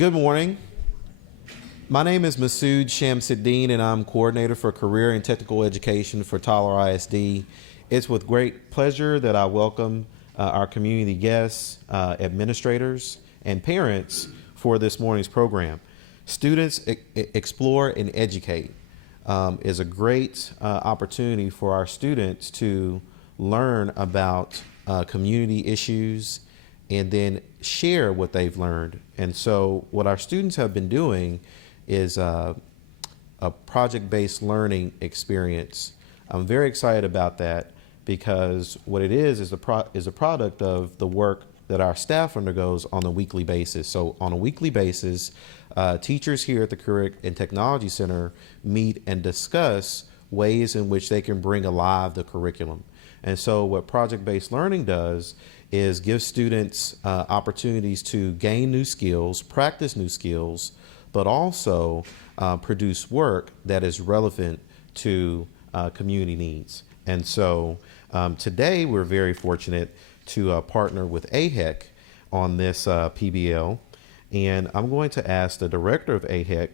Good morning. My name is Masood Shamsuddin, and I'm Coordinator for Career and Technical Education for Tyler ISD. It's with great pleasure that I welcome our community guests, administrators, and parents for this morning's program. Students Explore and Educate is a great opportunity for our students to learn about community issues and then share what they've learned. And so what our students have been doing is a project-based learning experience. I'm very excited about that because what it is a product of the work that our staff undergoes on a weekly basis. So on a weekly basis, teachers here at the Career and Technology Center meet and discuss ways in which they can bring alive the curriculum. And so what project-based learning does is give students opportunities to gain new skills, practice new skills, but also produce work that is relevant to community needs. And so today we're very fortunate to partner with AHEC on this PBL. And I'm going to ask the director of AHEC,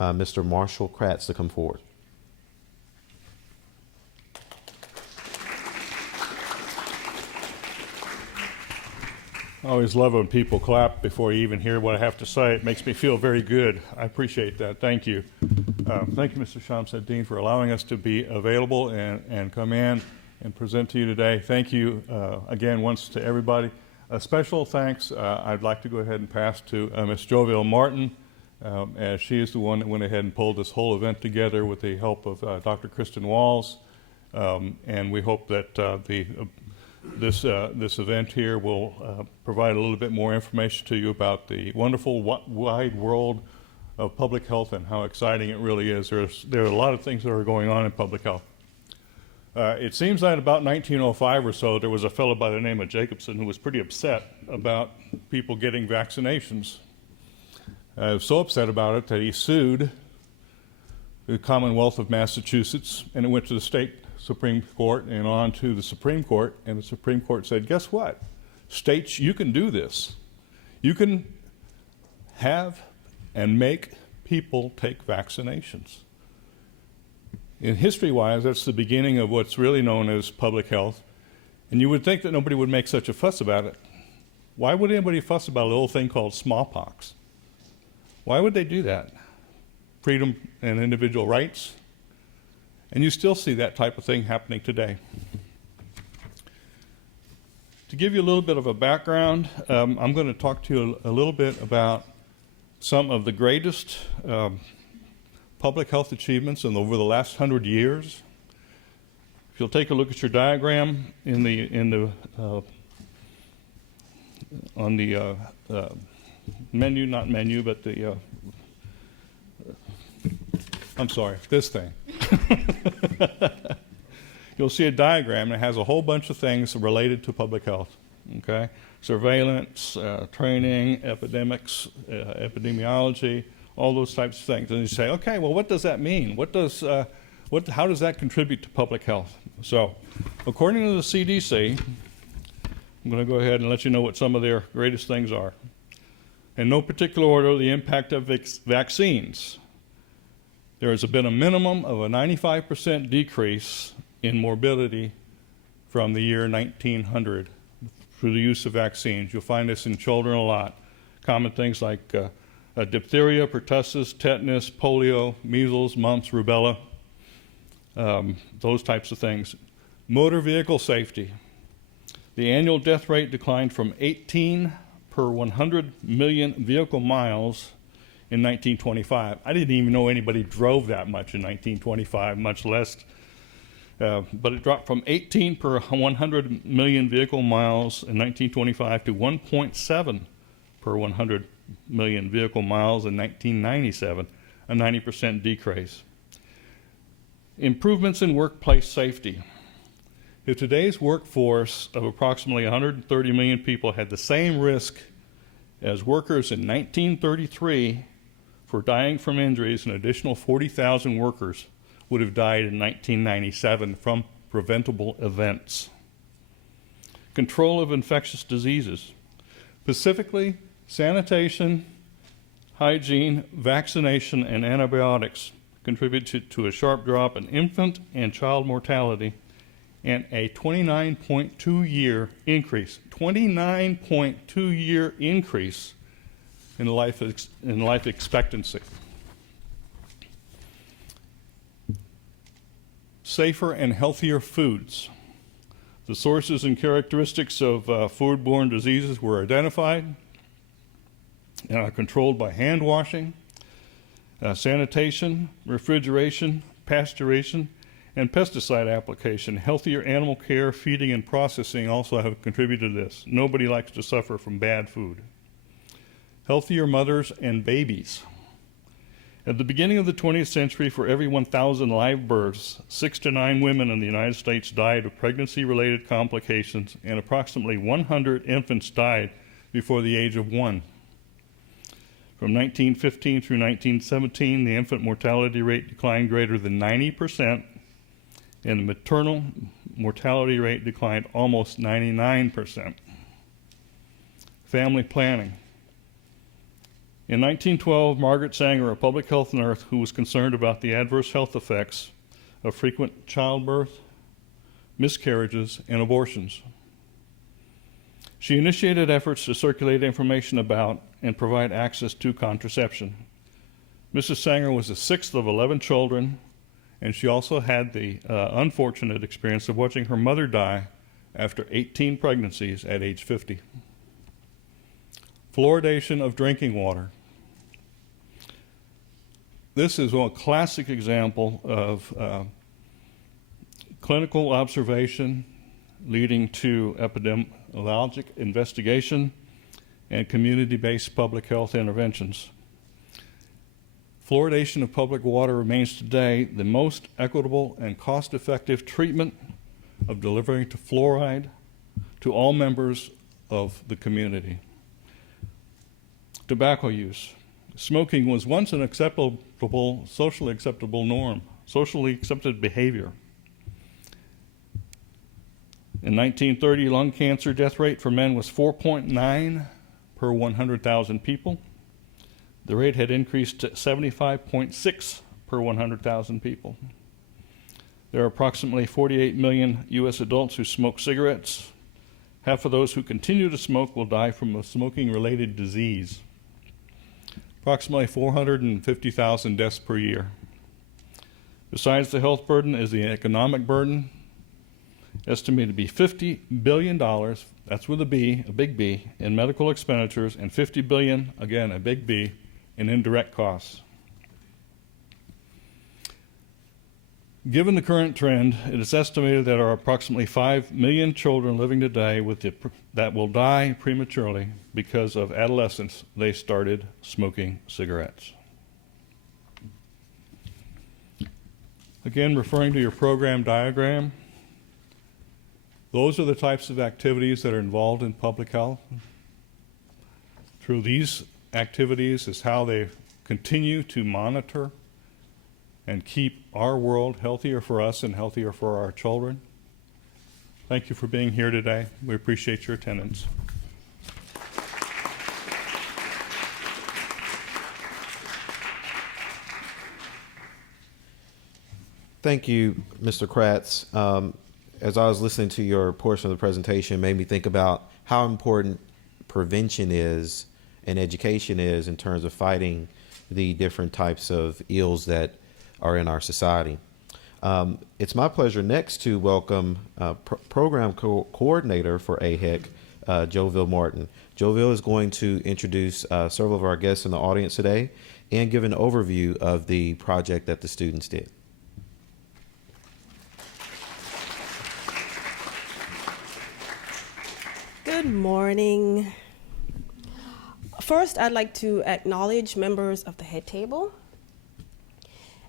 Mr. Marshall Kratz, to come forward. I always love when people clap before you even hear what I have to say. It makes me feel very good. I appreciate that. Thank you. Thank you, Mr. Shamsuddin, for allowing us to be available and come in and present to you today. Thank you again once to everybody. A special thanks I'd like to go ahead and pass to Ms. Jovial Martin, as she is the one that went ahead and pulled this whole event together with the help of Dr. Kristen Walls. And we hope that this event here will provide a little bit more information to you about the wonderful wide world of public health and how exciting it really is. There are a lot of things that are going on in public health. It seems that about 1905 or so, there was a fellow by the name of Jacobson who was pretty upset about people getting vaccinations. Was so upset about it that he sued the Commonwealth of Massachusetts, and it went to the state Supreme Court and on to the Supreme Court, and the Supreme Court said, guess what? States, you can do this. You can have and make people take vaccinations. In history-wise, that's the beginning of what's really known as public health, and you would think that nobody would make such a fuss about it. Why would anybody fuss about a little thing called smallpox? Why would they do that? Freedom and individual rights. And you still see that type of thing happening today. To give you a little bit of a background, I'm going to talk to you a little bit about some of the greatest public health achievements over the last 100 years. If you'll take a look at your diagram on the menu, not menu, but the I'm sorry, this thing. You'll see a diagram that has a whole bunch of things related to public health, okay? Surveillance, training, epidemics, epidemiology, all those types of things. And you say, okay, well, what does that mean? How does that contribute to public health? So, according to the CDC, I'm going to go ahead and let you know what some of their greatest things are. In no particular order, the impact of vaccines. There has been a minimum of a 95% decrease in morbidity from the year 1900 through the use of vaccines. You'll find this in children a lot. Common things like diphtheria, pertussis, tetanus, polio, measles, mumps, rubella, those types of things. Motor vehicle safety. The annual death rate declined from 18 per 100 million vehicle miles in 1925. I didn't even know anybody drove that much in 1925, much less. But it dropped from 18 per 100 million vehicle miles in 1925 to 1.7 per 100 million vehicle miles in 1997, a 90% decrease. Improvements in workplace safety. If today's workforce of approximately 130 million people had the same risk as workers in 1933 for dying from injuries, an additional 40,000 workers would have died in 1997 from preventable events. Control of infectious diseases. Specifically, sanitation, hygiene, vaccination, and antibiotics contributed to a sharp drop in infant and child mortality and a 29.2-year increase, 29.2-year increase in life expectancy. Safer and healthier foods. The sources and characteristics of foodborne diseases were identified and are controlled by hand washing, sanitation, refrigeration, pasteurization, and pesticide application. Healthier animal care, feeding, and processing also have contributed to this. Nobody likes to suffer from bad food. Healthier mothers and babies. At the beginning of the 20th century, for every 1,000 live births, 6 to 9 women in the United States died of pregnancy-related complications, and approximately 100 infants died before the age of 1. From 1915 through 1917, the infant mortality rate declined greater than 90%, and the maternal mortality rate declined almost 99%. Family planning. In 1912, Margaret Sanger, a public health nurse who was concerned about the adverse health effects of frequent childbirth, miscarriages, and abortions. She initiated efforts to circulate information about and provide access to contraception. Mrs. Sanger was the 6th of 11 children, and she also had the unfortunate experience of watching her mother die after 18 pregnancies at age 50. Fluoridation of drinking water. This is a classic example of clinical observation leading to epidemiologic investigation and community-based public health interventions. Fluoridation of public water remains today the most equitable and cost-effective treatment of delivering to fluoride to all members of the community. Tobacco use. Smoking was once an acceptable, socially acceptable norm, socially accepted behavior. In 1930, lung cancer death rate for men was 4.9 per 100,000 people. The rate had increased to 75.6 per 100,000 people. There are approximately 48 million U.S. adults who smoke cigarettes. Half of those who continue to smoke will die from a smoking-related disease. Approximately 450,000 deaths per year. Besides the health burden is the economic burden, estimated to be $50 billion, that's with a B, a big B, in medical expenditures, and $50 billion, again, a big B, in indirect costs. Given the current trend, it is estimated that there are approximately 5 million children living today that will die prematurely because of adolescence they started smoking cigarettes. Again, referring to your program diagram, those are the types of activities that are involved in public health. Through these activities is how they continue to monitor and keep our world healthier for us and healthier for our children. Thank you for being here today. We appreciate your attendance. Thank you, Mr. Kratz. As I was listening to your portion of the presentation, it made me think about how important prevention is and education is in terms of fighting the different types of ills that are in our society. It's my pleasure next to welcome Program Coordinator for AHEC, Joville Martin. Joville is going to introduce several of our guests in the audience today and give an overview of the project that the students did. Good morning. First, I'd like to acknowledge members of the head table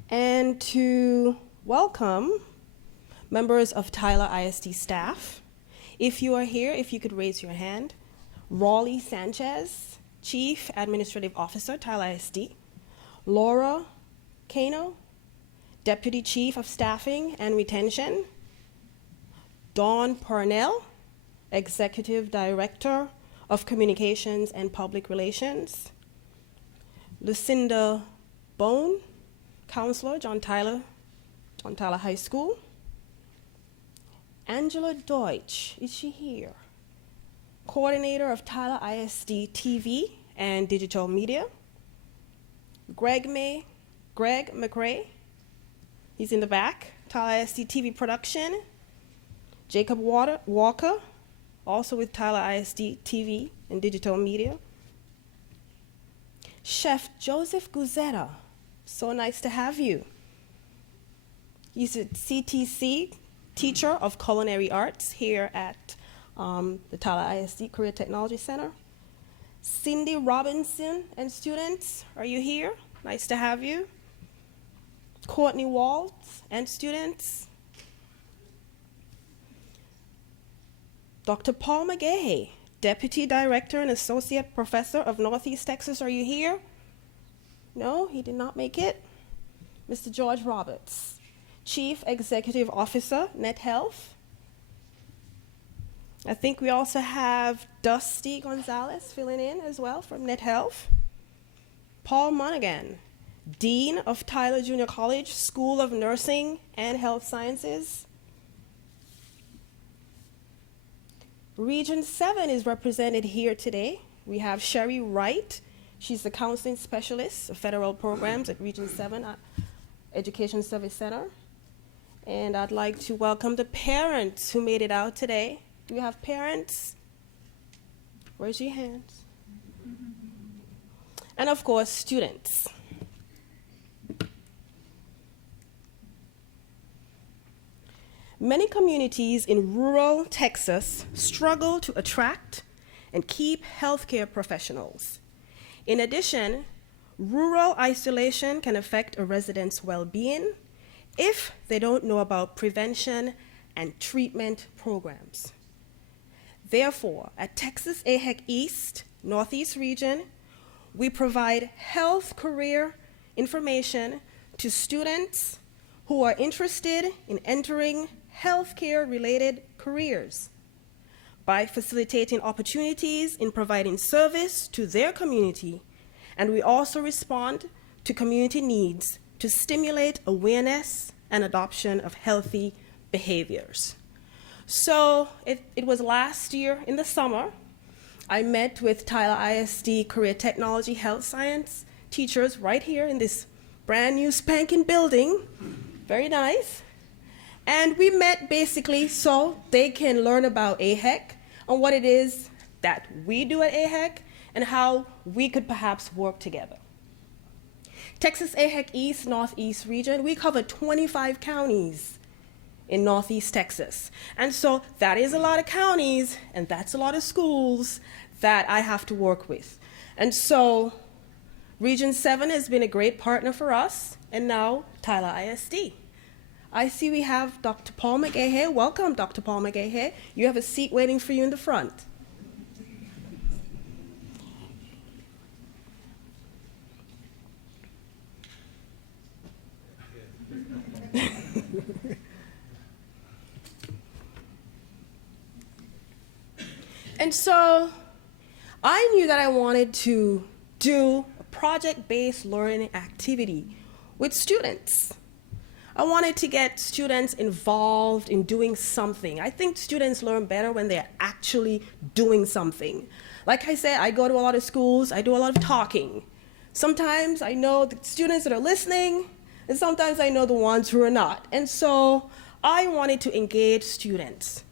and to welcome members of Tyler ISD staff. If you are here, if you could raise your hand. Raleigh Sanchez, Chief Administrative Officer, Tyler ISD. Laura Cano, Deputy Chief of Staffing and Retention. Dawn Parnell, Executive Director of Communications and Public Relations. Lucinda Bone, counselor, John Tyler High School. Angela Deutsch, is she here? Coordinator of Tyler ISD TV and digital media. Greg McRae, he's in the back, Tyler ISD TV production. Jacob Walker, also with Tyler ISD TV and digital media. Chef Joseph Guzetta, so nice to have you. He's a CTC teacher of culinary arts here at the Tyler ISD Career Technology Center. Cindy Robinson and students, are you here? Nice to have you. Courtney Walls and students. Dr. Paul McGahey, Deputy Director and Associate Professor of Northeast Texas, are you here? No, he did not make it. Mr. George Roberts, Chief Executive Officer, Net Health. I think we also have Dusty Gonzalez filling in as well from Net Health. Paul Monaghan, Dean of Tyler Junior College, School of Nursing and Health Sciences. Region 7 is represented here today. We have Sherry Wright. She's the counseling specialist of federal programs at Region 7 Education Service Center. And I'd like to welcome the parents who made it out today. Do we have parents? Raise your hands. And of course, students. Many communities in rural Texas struggle to attract and keep healthcare professionals. In addition, rural isolation can affect a resident's well-being if they don't know about prevention and treatment programs. Therefore, at Texas AHEC East, Northeast Region, we provide health career information to students who are interested in entering healthcare-related careers by facilitating opportunities in providing service to their community, and we also respond to community needs to stimulate awareness and adoption of healthy behaviors. So it was last year in the summer, I met with Tyler ISD Career Technology Health Science teachers right here in this brand new spanking building, very nice. And we met basically so they can learn about AHEC and what it is that we do at AHEC and how we could perhaps work together. Texas AHEC East, Northeast region, we cover 25 counties in Northeast Texas. And so that is a lot of counties and that's a lot of schools that I have to work with. And so Region 7 has been a great partner for us, and now Tyler ISD. I see we have Dr. Paul McGahey. Welcome, Dr. Paul McGahey. You have a seat waiting for you in the front. And so I knew that I wanted to do a project-based learning activity with students. I wanted to get students involved in doing something. I think students learn better when they're actually doing something. Like I said, I go to a lot of schools, I do a lot of talking. Sometimes I know the students that are listening, and sometimes I know the ones who are not. And so I wanted to engage students.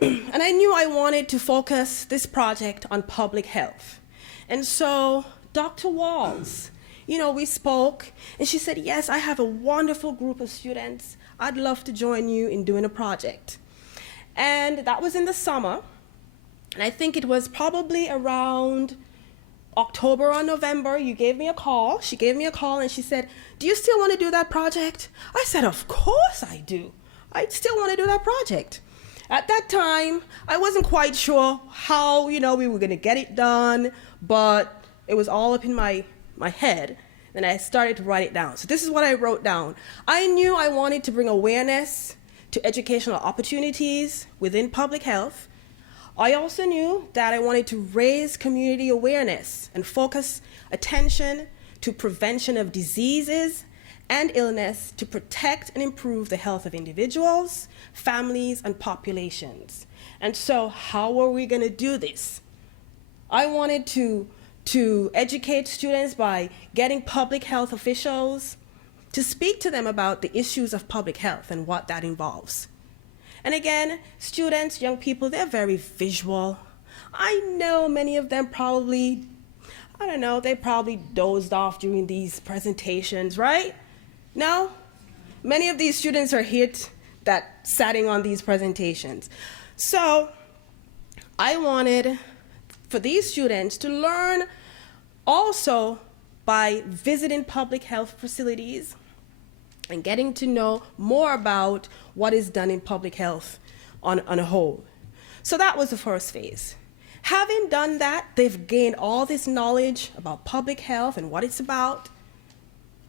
And I knew I wanted to focus this project on public health. And so Dr. Walls, we spoke, and she said, yes, I have a wonderful group of students. I'd love to join you in doing a project. And that was in the summer, and I think it was probably around October or November. You gave me a call. She gave me a call, and she said, do you still want to do that project? I said, of course I do. I still want to do that project. At that time, I wasn't quite sure how, we were going to get it done, but it was all up in my head, and I started to write it down. So this is what I wrote down. I knew I wanted to bring awareness to educational opportunities within public health, I also knew that I wanted to raise community awareness and focus attention to prevention of diseases and illness to protect and improve the health of individuals, families, and populations. And so how are we going to do this? I wanted to educate students by getting public health officials to speak to them about the issues of public health and what that involves. And again, students, young people, they're very visual. I know many of them probably, they probably dozed off during these presentations, right? No? Many of these students are here that sat in on these presentations. So I wanted for these students to learn also by visiting public health facilities and getting to know more about what is done in public health on a whole. So that was the first phase. Having done that, they've gained all this knowledge about public health and what it's about.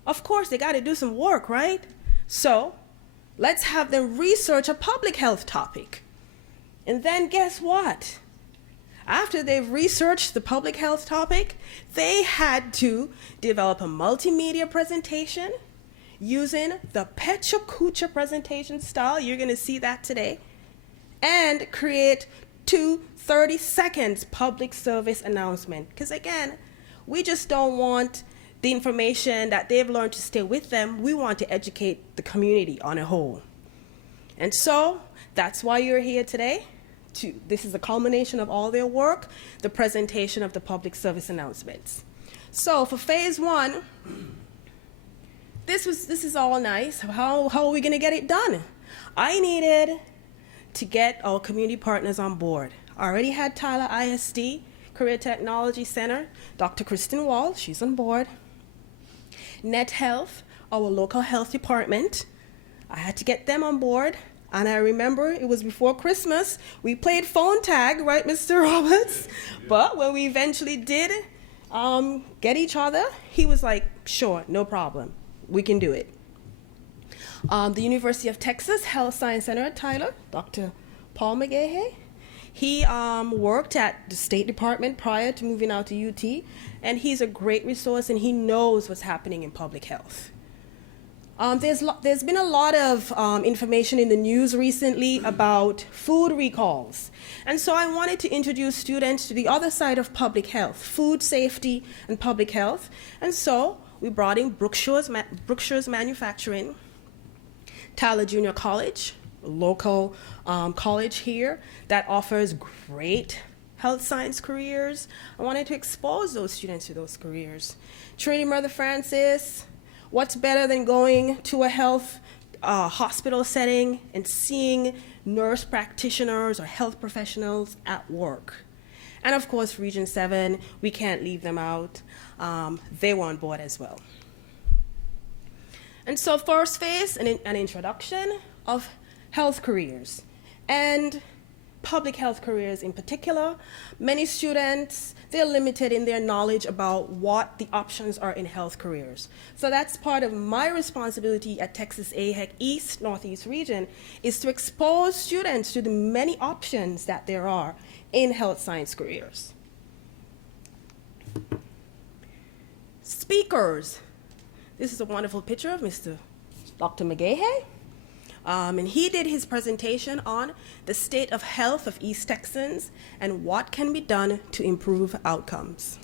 Of course, they got to do some work, right? So let's have them research a public health topic. And then guess what? After they've researched the public health topic, they had to develop a multimedia presentation using the Pecha Kucha presentation style. You're going to see that today. And create 2 30-second public service announcement. Because again, we just don't want the information that they've learned to stay with them. We want to educate the community on a whole. And so that's why you're here today. This is a culmination of all their work, the presentation of the public service announcements. So for phase 1, this is all nice. How are we going to get it done? I needed to get our community partners on board. I already had Tyler ISD, Career Technology Center, Dr. Kristen Walls, she's on board. Net Health, our local health department, I had to get them on board. And I remember it was before Christmas, we played phone tag, right, Mr. Roberts? But when we eventually did get each other, he was like, sure, no problem. We can do it. The University of Texas Health Science Center at Tyler, Dr. Paul McGahey, he worked at the State Department prior to moving out to UT, and he's a great resource, and he knows what's happening in public health. There's been a lot of information in the news recently about food recalls. And so I wanted to introduce students to the other side of public health, food safety and public health. And so we brought in Brookshire's Manufacturing, Tyler Junior College, a local college here that offers great health science careers. I wanted to expose those students to those careers. Trinity Mother Francis. What's better than going to a health hospital setting and seeing nurse practitioners or health professionals at work? And of course, Region 7, we can't leave them out. They were on board as well. And so first phase, an introduction of health careers and public health careers in particular. Many students, they're limited in their knowledge about what the options are in health careers. So that's part of my responsibility at Texas AHEC East, Northeast region, is to expose students to the many options that there are in health science careers. Speakers. This is a wonderful picture of Dr. McGahey. And he did his presentation on the state of health of East Texans and what can be done to improve outcomes.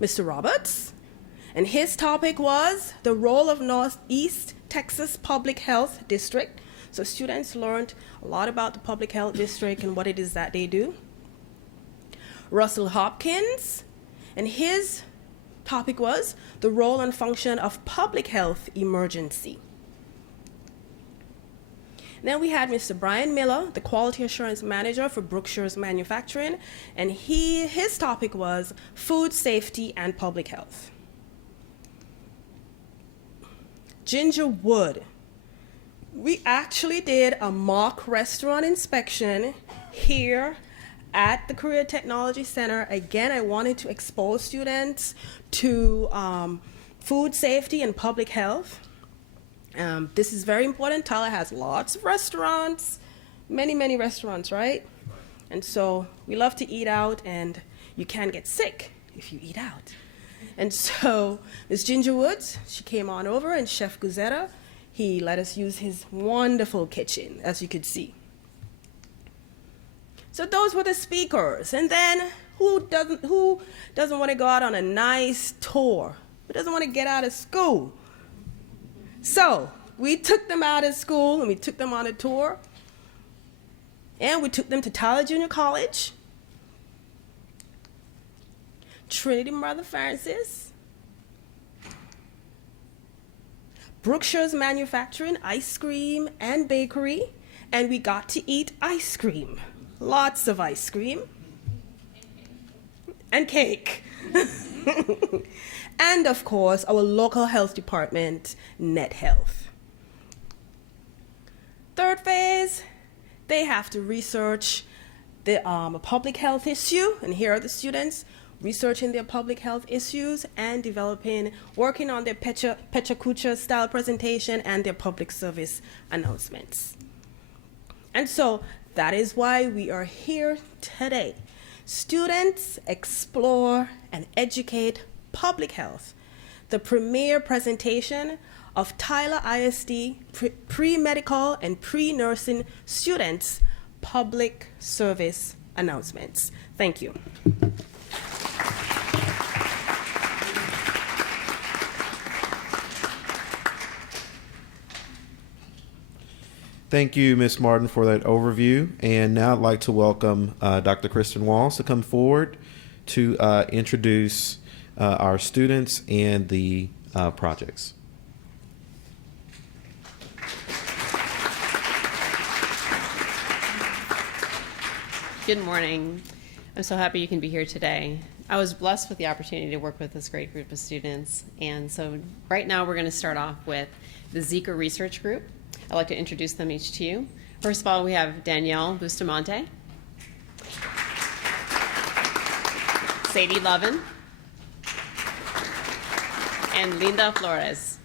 Mr. Roberts, and his topic was the role of Northeast Texas Public Health District. So students learned a lot about the Public Health District and what it is that they do. Russell Hopkins, and his topic was the role and function of public health emergency. Then we had Mr. Brian Miller, the Quality Assurance Manager for Brookshire's Manufacturing, and his topic was food safety and public health. Ginger Wood. We actually did a mock restaurant inspection here at the Career Technology Center. Again, I wanted to expose students to food safety and public health. This is very important. Tyler has lots of restaurants, Many, many restaurants, right? And so we love to eat out, and you can get sick if you eat out. And so Ms. Ginger Woods, she came on over, and Chef Guzetta, he let us use his wonderful kitchen, as you could see. So those were the speakers. And then who doesn't want to go out on a nice tour? Who doesn't want to get out of school? So we took them out of school, and we took them on a tour. And we took them to Tyler Junior College, Trinity Mother Francis, Brookshire's Manufacturing, Ice Cream and Bakery, and we got to eat ice cream. Lots of ice cream. And cake. And of course, our local health department, Net Health. Third phase, they have to research a public health issue, and here are the students researching their public health issues and working on their Pecha Kucha style presentation and their public service announcements. And so that is why we are here today. Students explore and educate public health, the premier presentation of Tyler ISD pre-medical and pre-nursing students' public service announcements. Thank you. Thank you, Ms. Martin, for that overview. And now I'd like to welcome Dr. Kristen Walls to come forward to introduce our students and the projects. Good morning. I'm so happy you can be here today. I was blessed with the opportunity to work with this great group of students. And so right now we're going to start off with the Zika Research Group. I'd like to introduce them each to you. First of all, we have Danielle Bustamante, Sadie Lovin, and Linda Flores.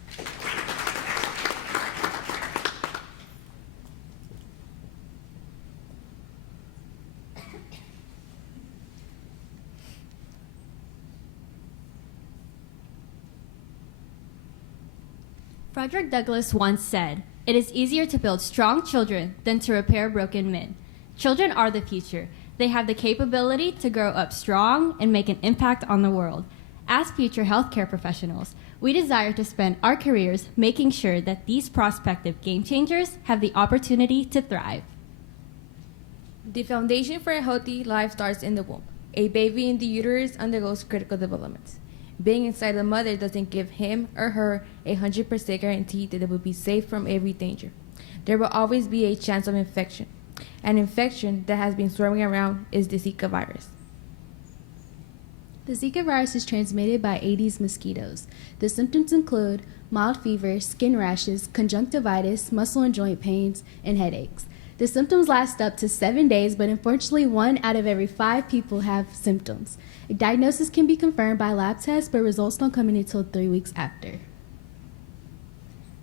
Frederick Douglass once said, "It is easier to build strong children than to repair broken men." Children are the future. They have the capability to grow up strong and make an impact on the world. As future healthcare professionals, we desire to spend our careers making sure that these prospective game changers have the opportunity to thrive. The foundation for a healthy life starts in the womb. A baby in the uterus undergoes critical development. Being inside the mother doesn't give him or her 100% guarantee that it will be safe from every danger. There will always be a chance of infection. An infection that has been swarming around is the Zika virus. The Zika virus is transmitted by Aedes mosquitoes. The symptoms include mild fever, skin rashes, conjunctivitis, muscle and joint pains, and headaches. The symptoms last up to 7 days, but unfortunately 1 out of every 5 people have symptoms. A diagnosis can be confirmed by lab tests, but results don't come in until 3 weeks after.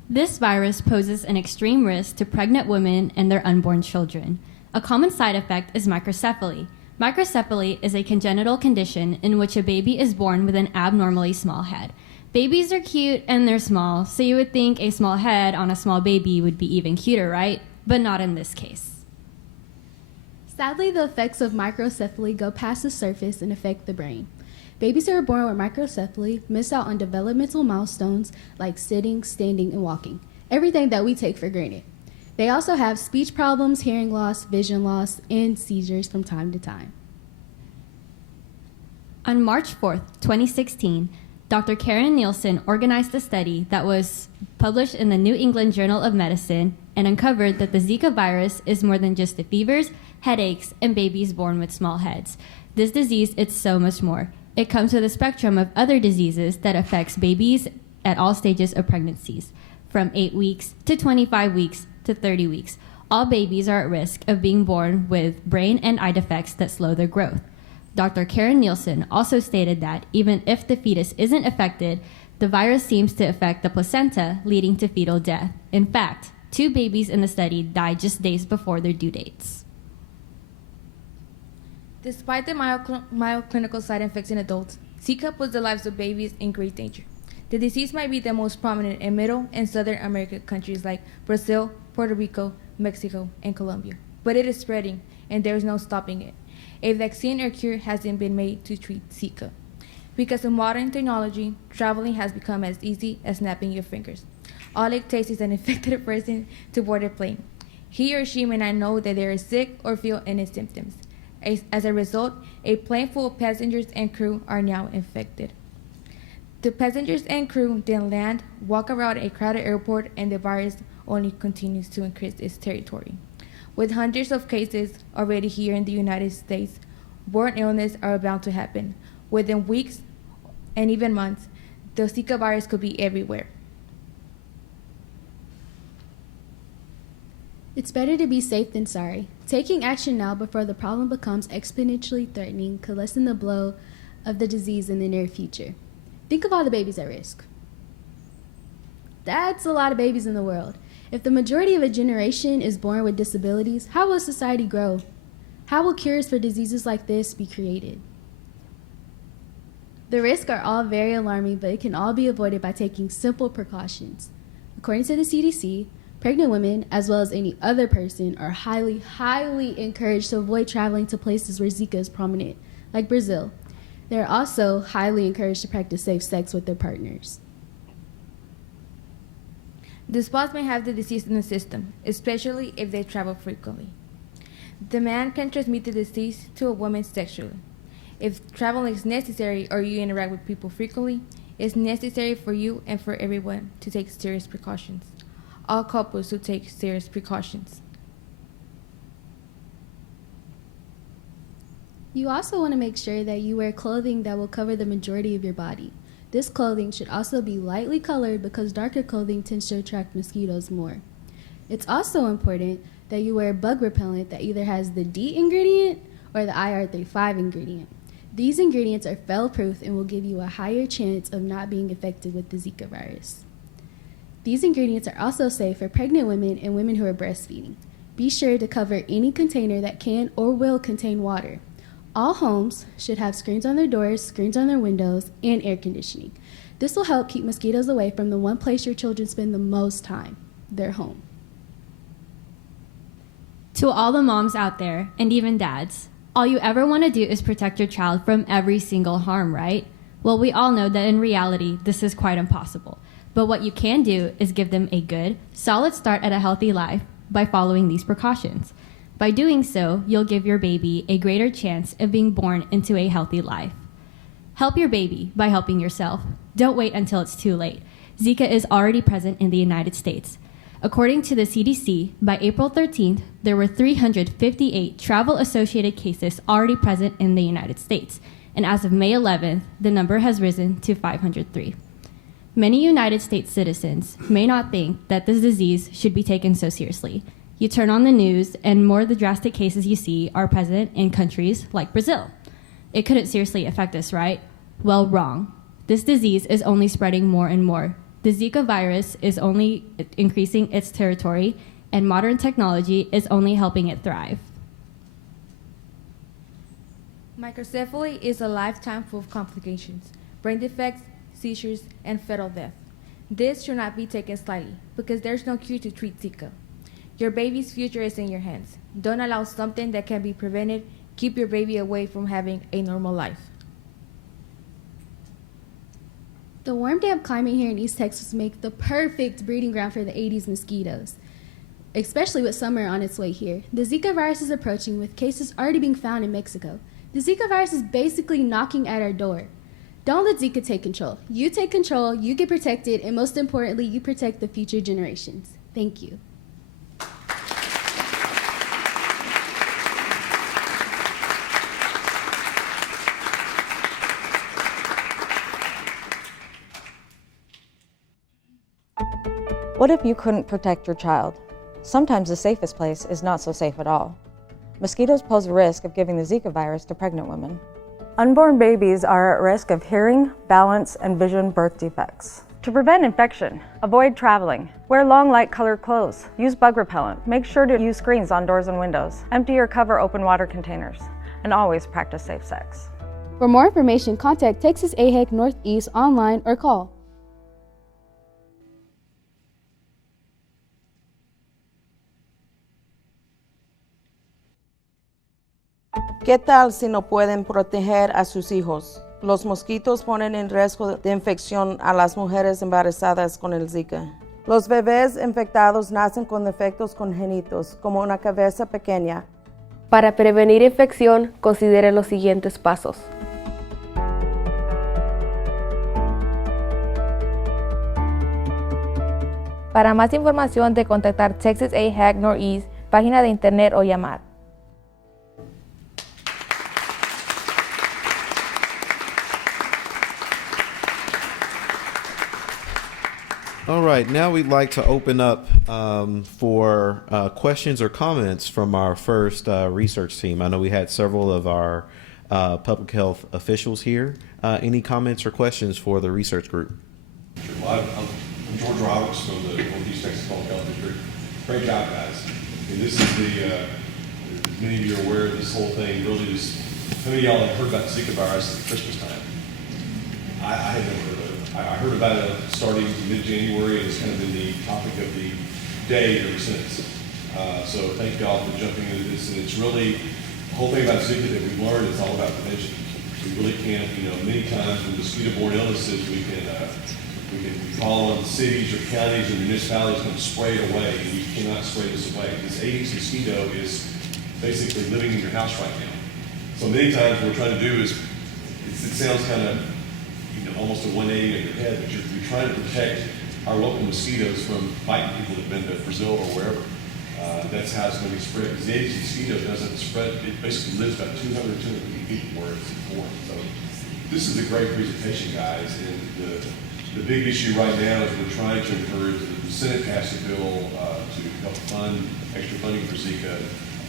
This virus poses an extreme risk to pregnant women and their unborn children. A common side effect is microcephaly. Microcephaly is a congenital condition in which a baby is born with an abnormally small head. Babies are cute and they're small, so you would think a small head on a small baby would be even cuter, right? But not in this case. Sadly, the effects of microcephaly go past the surface and affect the brain. Babies who are born with microcephaly miss out on developmental milestones like sitting, standing, and walking, everything that we take for granted. They also have speech problems, hearing loss, vision loss, and seizures from time to time. On March 4th, 2016, Dr. Karen Nielsen organized a study that was published in the New England Journal of Medicine and uncovered that the Zika virus is more than just the fevers, headaches, and babies born with small heads. This disease is so much more. It comes with a spectrum of other diseases that affects babies at all stages of pregnancies, from 8 weeks to 25 weeks to 30 weeks. All babies are at risk of being born with brain and eye defects that slow their growth. Dr. Karen Nielsen also stated that even if the fetus isn't affected, the virus seems to affect the placenta, leading to fetal death. In fact, 2 babies in the study died just days before their due dates. Despite the mild clinical side effects in adults, Zika puts the lives of babies in great danger. The disease might be the most prominent in Middle and Southern American countries like Brazil, Puerto Rico, Mexico, and Colombia. But it is spreading, and there is no stopping it. A vaccine or cure hasn't been made to treat Zika. Because of modern technology, traveling has become as easy as snapping your fingers. All it takes is an infected person to board a plane. He or she may not know that they are sick or feel any symptoms. As a result, a plane full of passengers and crew are now infected. The passengers and crew then land, walk around a crowded airport, and the virus only continues to increase its territory. With hundreds of cases already here in the United States, born illness are bound to happen. Within weeks and even months, the Zika virus could be everywhere. It's better to be safe than sorry. Taking action now before the problem becomes exponentially threatening could lessen the blow of the disease in the near future. Think of all the babies at risk. That's a lot of babies in the world. If the majority of a generation is born with disabilities, how will society grow? How will cures for diseases like this be created? The risks are all very alarming, but it can all be avoided by taking simple precautions. According to the CDC, pregnant women, as well as any other person, are highly, highly encouraged to avoid traveling to places where Zika is prominent, like Brazil. They are also highly encouraged to practice safe sex with their partners. The spouse may have the disease in the system, especially if they travel frequently. The man can transmit the disease to a woman sexually. If traveling is necessary or you interact with people frequently, it's necessary for you and for everyone to take serious precautions. All couples should take serious precautions. You also want to make sure that you wear clothing that will cover the majority of your body. This clothing should also be lightly colored because darker clothing tends to attract mosquitoes more. It's also important that you wear bug repellent that either has the D ingredient or the IR35 ingredient. These ingredients are fail-proof and will give you a higher chance of not being infected with the Zika virus. These ingredients are also safe for pregnant women and women who are breastfeeding. Be sure to cover any container that can or will contain water. All homes should have screens on their doors, screens on their windows, and air conditioning. This will help keep mosquitoes away from the one place your children spend the most time, their home. To all the moms out there, and even dads, all you ever want to do is protect your child from every single harm, right? Well, we all know that in reality, this is quite impossible. But what you can do is give them a good, solid start at a healthy life by following these precautions. By doing so, you'll give your baby a greater chance of being born into a healthy life. Help your baby by helping yourself. Don't wait until it's too late. Zika is already present in the United States. According to the CDC, by April 13th, there were 358 travel-associated cases already present in the United States, and as of May 11th, the number has risen to 503. Many United States citizens may not think that this disease should be taken so seriously. You turn on the news, and more of the drastic cases you see are present in countries like Brazil. It couldn't seriously affect us, right? Well, wrong. This disease is only spreading more and more. The Zika virus is only increasing its territory, and modern technology is only helping it thrive. Microcephaly is a lifetime full of complications, brain defects, seizures, and fatal death. This should not be taken slightly, because there's no cure to treat Zika. Your baby's future is in your hands. Don't allow something that can be prevented keep your baby away from having a normal life. The warm, damp climate here in East Texas make the perfect breeding ground for the Aedes mosquitoes, especially with summer on its way here. The Zika virus is approaching, with cases already being found in Mexico. The Zika virus is basically knocking at our door. Don't let Zika take control. You take control, you get protected, and most importantly, you protect the future generations. Thank you. What if you couldn't protect your child? Sometimes the safest place is not so safe at all. Mosquitoes pose a risk of giving the Zika virus to pregnant women. Unborn babies are at risk of hearing, balance, and vision birth defects. To prevent infection, avoid traveling. Wear long, light-colored clothes. Use bug repellent. Make sure to use screens on doors and windows. Empty or cover open water containers. And always practice safe sex. For more information, contact Texas AHEC Northeast online or call. ¿Qué tal si no pueden proteger a sus hijos? Los mosquitos ponen en riesgo de infección a las mujeres embarazadas con el Zika. Los bebés infectados nacen con defectos congénitos, como una cabeza pequeña. Para prevenir infección, considere los siguientes pasos. Para más información de contactar Texas AHEC Northeast, página de internet o llamar. All right, now we'd like to open up for questions or comments from our first research team. I know we had several of our public health officials here. Any comments or questions for the research group? Sure. Well, I'm George Roberts from the Northeast Texas Public Health District. Great job, guys. And this is as many of you are aware, this whole thing really just, how many of y'all have heard about Zika virus at Christmas time? I had never heard of it. I heard about it starting mid-January, and it's kind of been the topic of the day ever since. So thank y'all for jumping into this. And it's really, the whole thing about Zika that we've learned is all about prevention. We really can't, many times with mosquito-borne illnesses, we call on cities or counties or municipalities to spray it away, and you cannot spray this away. This Aedes mosquito is basically living in your house right now. So many times what we're trying to do is, it sounds kind of, almost a 180 in your head, but you're trying to protect our local mosquitoes from biting people that have been to Brazil or wherever. That's how it's going to be spread. Because the Aedes mosquito doesn't spread, it basically lives about 200 feet from where it's born. So this is a great presentation, guys. And the big issue right now is we're trying to encourage, the Senate passed a bill to help fund extra funding for Zika,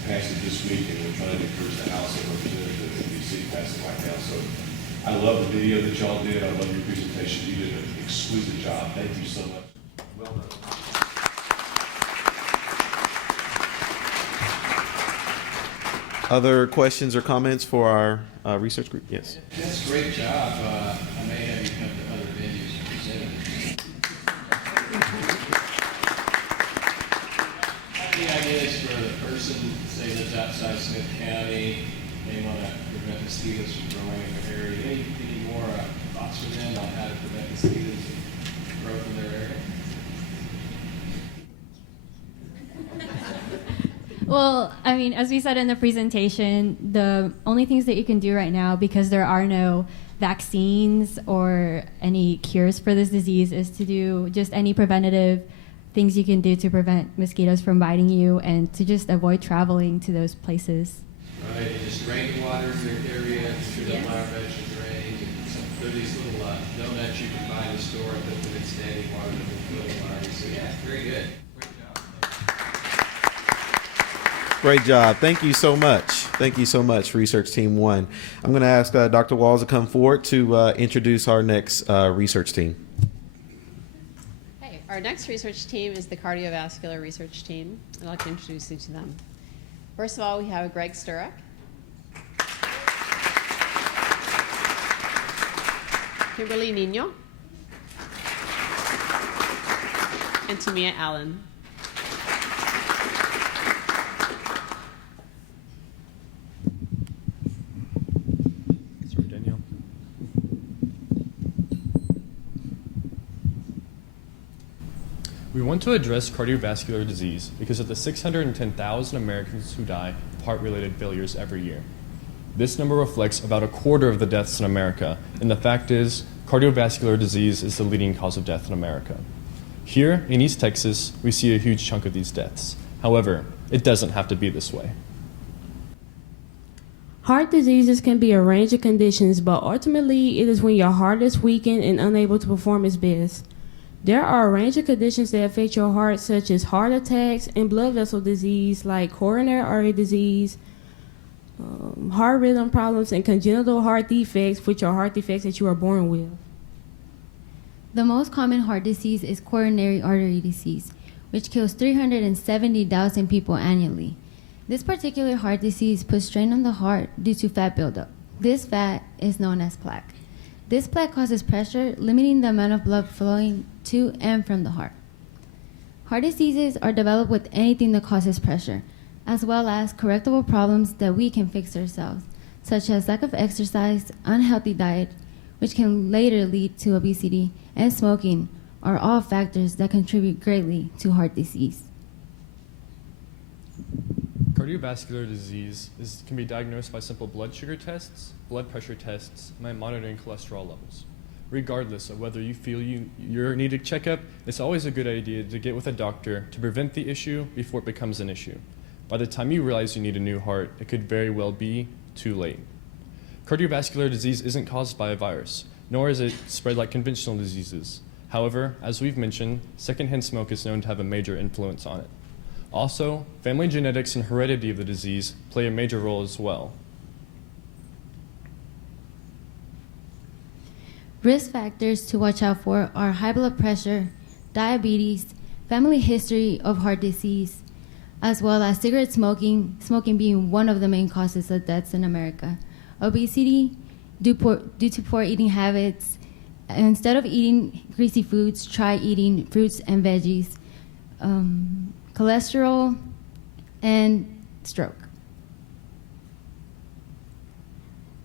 passed it this week, and we're trying to encourage the House of Representatives and DC to pass it right now. So I love the video that y'all did. I love your presentation. You did an exquisite job. Thank you so much. Well done. Other questions or comments for our research group? Yes. That's a great job. I may have you come to other venues to present it. The idea is for the person, say, lives outside Smith County, they want to prevent mosquitoes from growing in their area. Any more thoughts from them on how to prevent mosquitoes from growth in their area? Well, I mean, as we said in the presentation, the only things that you can do right now, because there are no vaccines or any cures for this disease, is to do just any preventative things you can do to prevent mosquitoes from biting you and to just avoid traveling to those places. Right, and just drain the water in your area, sure that flower beds are drained. There are these little donuts you can buy in the store and put them in standing water that will fill the water. So yeah, very good. Great job. Thank you so much. Thank you so much, Research Team 1. I'm going to ask Dr. Walls to come forward to introduce our next research team. Hey, our next research team is the Cardiovascular Research Team. I'd like to introduce you to them. First of all, we have Greg Sturrock. Kimberly Nino. And Tamia Allen. We want to address cardiovascular disease because of the 610,000 Americans who die of heart-related failures every year. This number reflects about a quarter of the deaths in America, and the fact is, cardiovascular disease is the leading cause of death in America. Here, in East Texas, we see a huge chunk of these deaths. However, it doesn't have to be this way. Heart diseases can be a range of conditions, but ultimately it is when your heart is weakened and unable to perform its best. There are a range of conditions that affect your heart, such as heart attacks and blood vessel disease like coronary artery disease, heart rhythm problems, and congenital heart defects, which are heart defects that you are born with. The most common heart disease is coronary artery disease, which kills 370,000 people annually. This particular heart disease puts strain on the heart due to fat buildup. This fat is known as plaque. This plaque causes pressure, limiting the amount of blood flowing to and from the heart. Heart diseases are developed with anything that causes pressure, as well as correctable problems that we can fix ourselves, such as lack of exercise, unhealthy diet, which can later lead to obesity, and smoking, are all factors that contribute greatly to heart disease. Cardiovascular disease can be diagnosed by simple blood sugar tests, blood pressure tests, and by monitoring cholesterol levels. Regardless of whether you feel you need a checkup, it's always a good idea to get with a doctor to prevent the issue before it becomes an issue. By the time you realize you need a new heart, it could very well be too late. Cardiovascular disease isn't caused by a virus, nor is it spread like conventional diseases. However, as we've mentioned, secondhand smoke is known to have a major influence on it. Also, family genetics and heredity of the disease play a major role as well. Risk factors to watch out for are high blood pressure, diabetes, family history of heart disease, as well as cigarette smoking being one of the main causes of deaths in America. Obesity, due to poor eating habits. Instead of eating greasy foods, try eating fruits and veggies. Cholesterol, and stroke.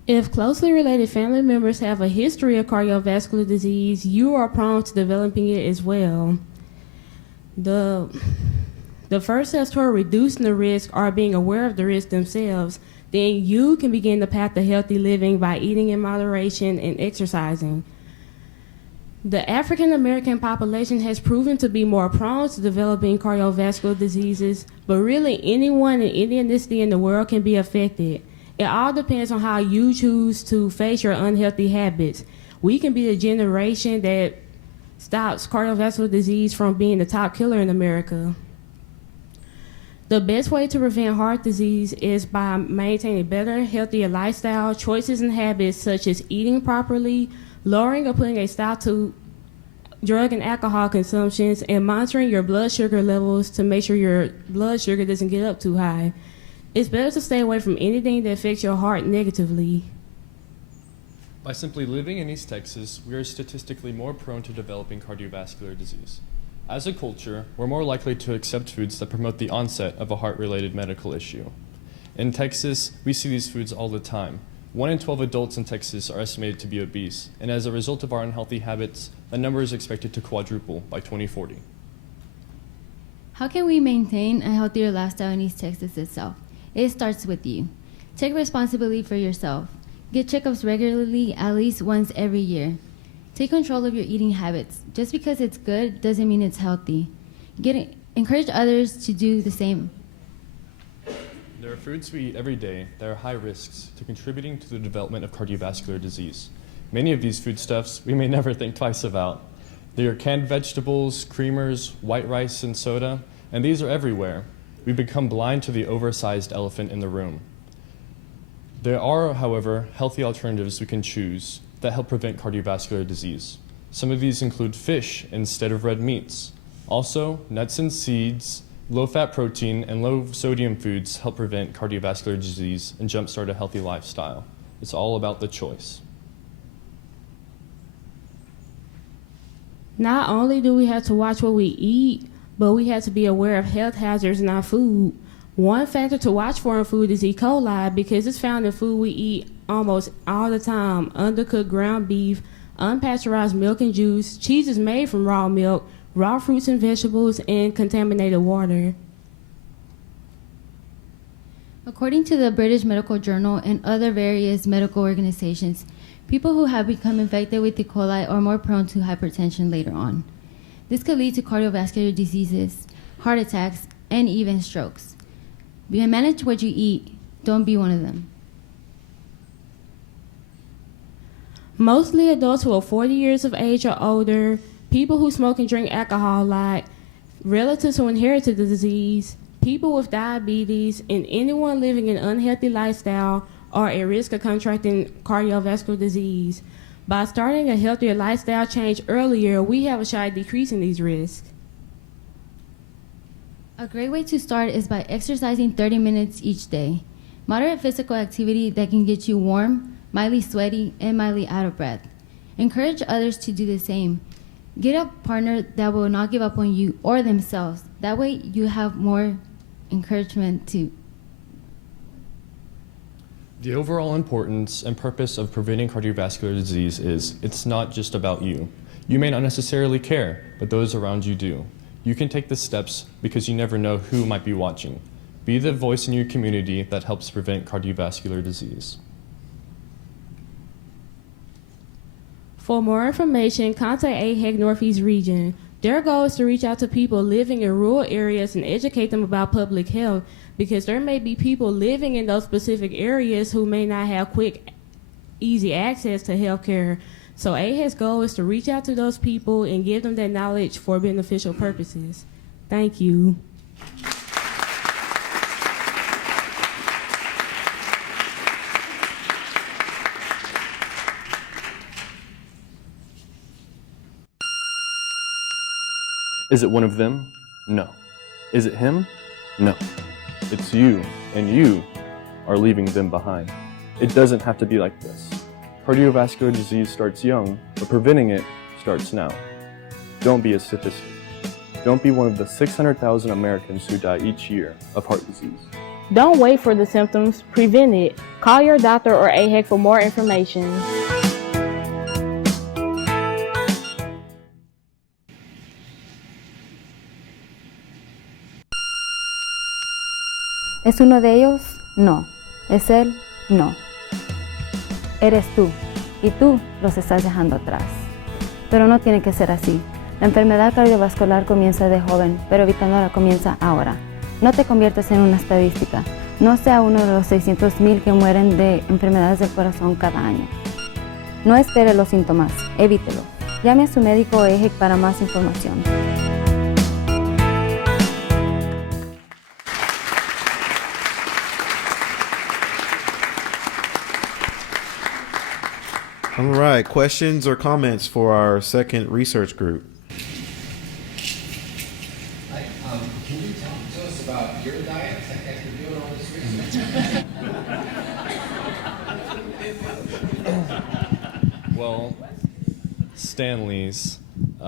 If closely related family members have a history of cardiovascular disease, you are prone to developing it as well. The first steps toward reducing the risk are being aware of the risk themselves. Then you can begin the path to healthy living by eating in moderation and exercising. The African American population has proven to be more prone to developing cardiovascular diseases, but really anyone in any ethnicity in the world can be affected. It all depends on how you choose to face your unhealthy habits. We can be the generation that stops cardiovascular disease from being the top killer in America. The best way to prevent heart disease is by maintaining better, healthier lifestyle choices and habits such as eating properly, lowering or putting a stop to drug and alcohol consumptions, and monitoring your blood sugar levels to make sure your blood sugar doesn't get up too high. It's better to stay away from anything that affects your heart negatively. By simply living in East Texas, we are statistically more prone to developing cardiovascular disease. As a culture, we're more likely to accept foods that promote the onset of a heart-related medical issue. In Texas, we see these foods all the time. 1 in 12 adults in Texas are estimated to be obese, and as a result of our unhealthy habits, the number is expected to quadruple by 2040. How can we maintain a healthier lifestyle in East Texas itself? It starts with you. Take responsibility for yourself. Get checkups regularly, at least once every year. Take control of your eating habits. Just because it's good doesn't mean it's healthy. Encourage others to do the same. There are foods we eat every day that are high risks to contributing to the development of cardiovascular disease. Many of these foodstuffs we may never think twice about. They are canned vegetables, creamers, white rice, and soda, and these are everywhere. We become blind to the oversized elephant in the room. There are, however, healthy alternatives we can choose that help prevent cardiovascular disease. Some of these include fish instead of red meats. Also, nuts and seeds, low-fat protein, and low-sodium foods help prevent cardiovascular disease and jumpstart a healthy lifestyle. It's all about the choice. Not only do we have to watch what we eat, but we have to be aware of health hazards in our food. One factor to watch for in food is E. coli because it's found in food we eat almost all the time. Undercooked ground beef, unpasteurized milk and juice, cheeses made from raw milk, raw fruits and vegetables, and contaminated water. According to the British Medical Journal and other various medical organizations, people who have become infected with E. coli are more prone to hypertension later on. This could lead to cardiovascular diseases, heart attacks, and even strokes. Manage what you eat. Don't be one of them. Mostly adults who are 40 years of age or older, people who smoke and drink alcohol a lot, relatives who inherited the disease, people with diabetes, and anyone living an unhealthy lifestyle are at risk of contracting cardiovascular disease. By starting a healthier lifestyle change earlier, we have a shot at decreasing these risks. A great way to start is by exercising 30 minutes each day. Moderate physical activity that can get you warm, mildly sweaty, and mildly out of breath. Encourage others to do the same. Get a partner that will not give up on you or themselves. That way you have more encouragement to. The overall importance and purpose of preventing cardiovascular disease is it's not just about you. You may not necessarily care, but those around you do. You can take the steps because you never know who might be watching. Be the voice in your community that helps prevent cardiovascular disease. For more information, contact AHEC Northeast Region. Their goal is to reach out to people living in rural areas and educate them about public health, because there may be people living in those specific areas who may not have quick, easy access to health care. So AHEC's goal is to reach out to those people and give them that knowledge for beneficial purposes. Thank you. Is it one of them? No. Is it him? No. It's you, and you are leaving them behind. It doesn't have to be like this. Cardiovascular disease starts young, but preventing it starts now. Don't be a statistic. Don't be one of the 600,000 Americans who die each year of heart disease. Don't wait for the symptoms, prevent it. Call your doctor or AHEC for more information. ¿Es uno de ellos? No. ¿Es él? No. Eres tú, y tú los estás dejando atrás. Pero no tiene que ser así. La enfermedad cardiovascular comienza de joven, pero evitándola comienza ahora. No te conviertas en una estadística. No sea uno de los 600,000 que mueren de enfermedades del corazón cada año. No espere los síntomas, evítelo. Llame a su médico o AHEC para más información. All right, questions or comments for our second research group? Can you tell us about your diet after doing all this research? Well, Stanley's. There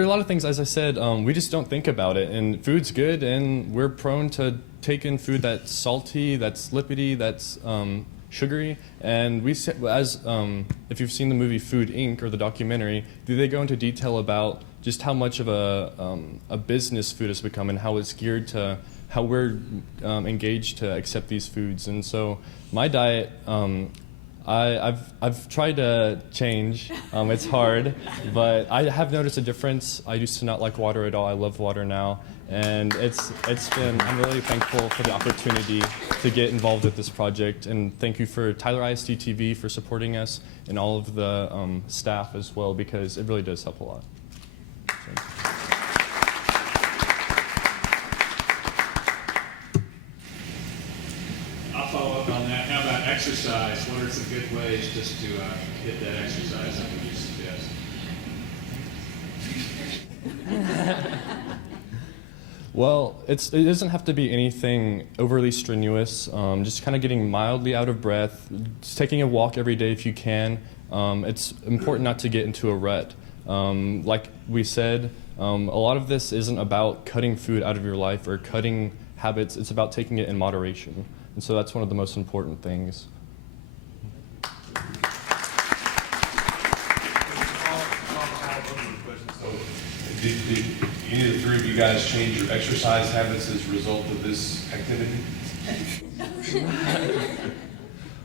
are a lot of things, as I said, we just don't think about it, and food's good, and we're prone to take in food that's salty, that's lipidy, that's sugary, and if you've seen the movie Food Inc. or the documentary, they go into detail about just how much of a business food has become and how it's geared to how we're engaged to accept these foods. And so my diet, I've tried to change. It's hard, but I have noticed a difference. I used to not like water at all. I love water now, and I'm really thankful for the opportunity to get involved with this project. And thank you for Tyler ISD TV for supporting us, and all of the staff as well, because it really does help a lot. I'll follow up on that. How about exercise? What are some good ways just to hit that exercise that you suggest? Well, it doesn't have to be anything overly strenuous. Just kind of getting mildly out of breath, just taking a walk every day if you can. It's important not to get into a rut. Like we said, a lot of this isn't about cutting food out of your life or cutting habits. It's about taking it in moderation. And so that's one of the most important things. Did any of the three of you guys change your exercise habits as a result of this activity?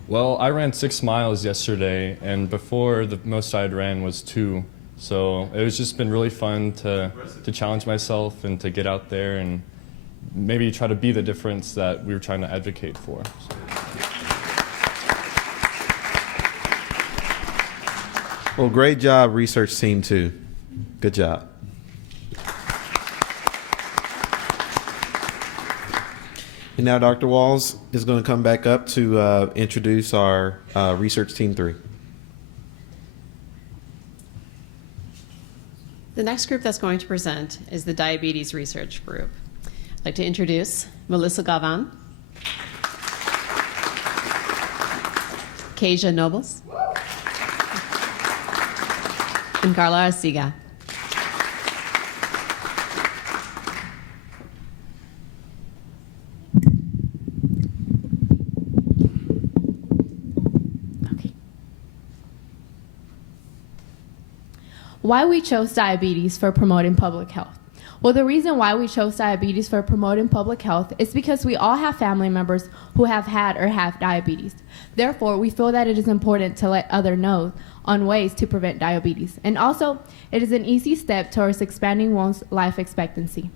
Well, I ran 6 miles yesterday, and before the most I had ran was 2. So it was just been really fun to challenge myself and to get out there and maybe try to be the difference that we were trying to advocate for. Well, great job, research team 2. Good job. And now Dr. Walls is going to come back up to introduce our research team 3. The next group that's going to present is the Diabetes Research Group. I'd like to introduce Melissa Galvan, Kasia Nobles, and Carla Arciga. Why we chose diabetes for promoting public health? Well, the reason why we chose diabetes for promoting public health is because we all have family members who have had or have diabetes. Therefore, we feel that it is important to let others know on ways to prevent diabetes. And also, it is an easy step towards expanding one's life expectancy.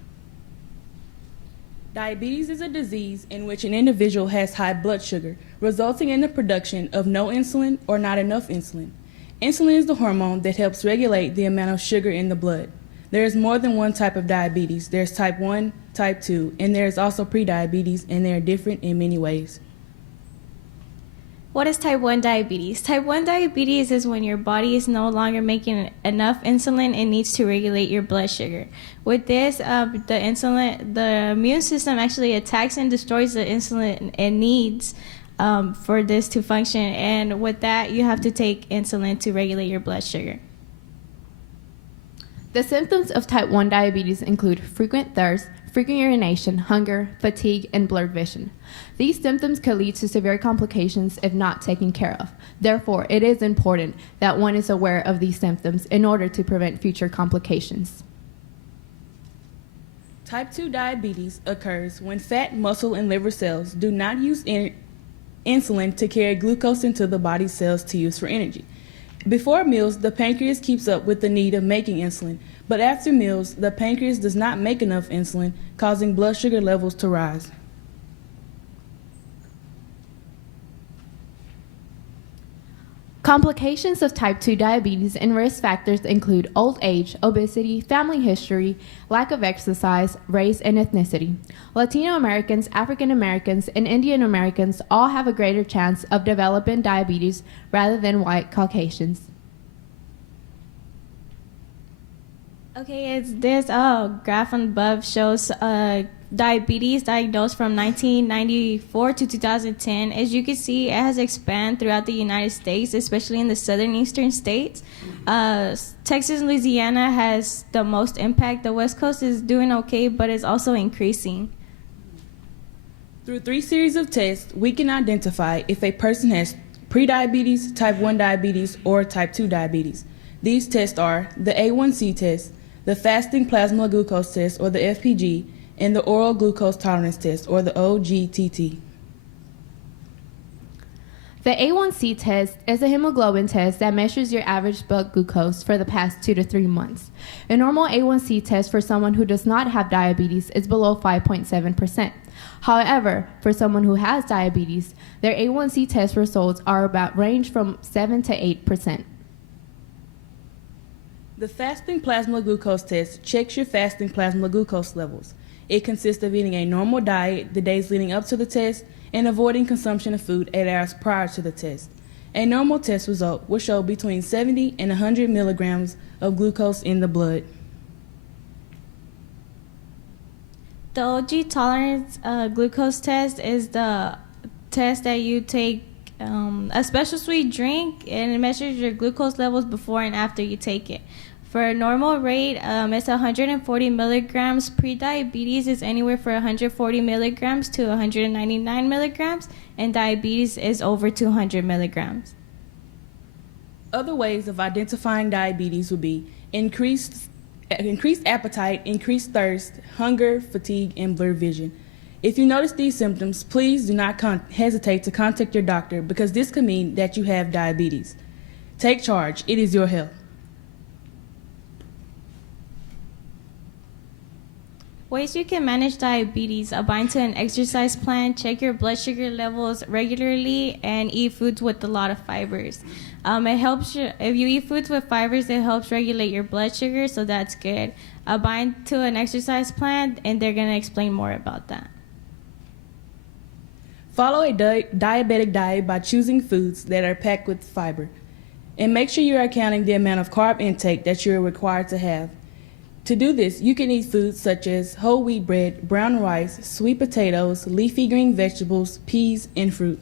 Diabetes is a disease in which an individual has high blood sugar, resulting in the production of no insulin or not enough insulin. Insulin is the hormone that helps regulate the amount of sugar in the blood. There is more than one type of diabetes. There's type 1, type 2, and there is also prediabetes, and they are different in many ways. What is type 1 diabetes? Type 1 diabetes is when your body is no longer making enough insulin and needs to regulate your blood sugar. With this, the immune system actually attacks and destroys the insulin it needs for this to function, and with that, you have to take insulin to regulate your blood sugar. The symptoms of type 1 diabetes include frequent thirst, frequent urination, hunger, fatigue, and blurred vision. These symptoms could lead to severe complications if not taken care of. Therefore, it is important that one is aware of these symptoms in order to prevent future complications. Type 2 diabetes occurs when fat, muscle, and liver cells do not use insulin to carry glucose into the body cells to use for energy. Before meals, the pancreas keeps up with the need of making insulin, but after meals, the pancreas does not make enough insulin, causing blood sugar levels to rise. Complications of type 2 diabetes and risk factors include old age, obesity, family history, lack of exercise, race, and ethnicity. Latino Americans, African Americans, and Indian Americans all have a greater chance of developing diabetes rather than white Caucasians. Okay, this graph on above shows diabetes diagnosed from 1994 to 2010. As you can see, it has expanded throughout the United States, especially in the southern eastern states. Texas and Louisiana has the most impact. The West Coast is doing okay, but it's also increasing. Through 3 series of tests, we can identify if a person has prediabetes, type 1 diabetes, or type 2 diabetes. These tests are the A1C test, the fasting plasma glucose test, or the FPG, and the oral glucose tolerance test, or the OGTT. The A1C test is a hemoglobin test that measures your average blood glucose for the past 2 to 3 months. A normal A1C test for someone who does not have diabetes is below 5.7%. However, for someone who has diabetes, their A1C test results are about range from 7 to 8%. The fasting plasma glucose test checks your fasting plasma glucose levels. It consists of eating a normal diet the days leading up to the test and avoiding consumption of food 8 hours prior to the test. A normal test result will show between 70 and 100 milligrams of glucose in the blood. The OG tolerance glucose test is the test that you take a special sweet drink, and it measures your glucose levels before and after you take it. For a normal rate, it's 140 milligrams. Pre-diabetes is anywhere from 140 milligrams to 199 milligrams, and diabetes is over 200 milligrams. Other ways of identifying diabetes would be increased appetite, increased thirst, hunger, fatigue, and blurred vision. If you notice these symptoms, please do not hesitate to contact your doctor, because this could mean that you have diabetes. Take charge. It is your health. Ways you can manage diabetes: bind to an exercise plan, check your blood sugar levels regularly, and eat foods with a lot of fibers. It helps if you eat foods with fibers, it helps regulate your blood sugar, so that's good. Bind to an exercise plan, and they're going to explain more about that. Follow a diabetic diet by choosing foods that are packed with fiber. And make sure you are counting the amount of carb intake that you are required to have. To do this, you can eat foods such as whole wheat bread, brown rice, sweet potatoes, leafy green vegetables, peas, and fruit.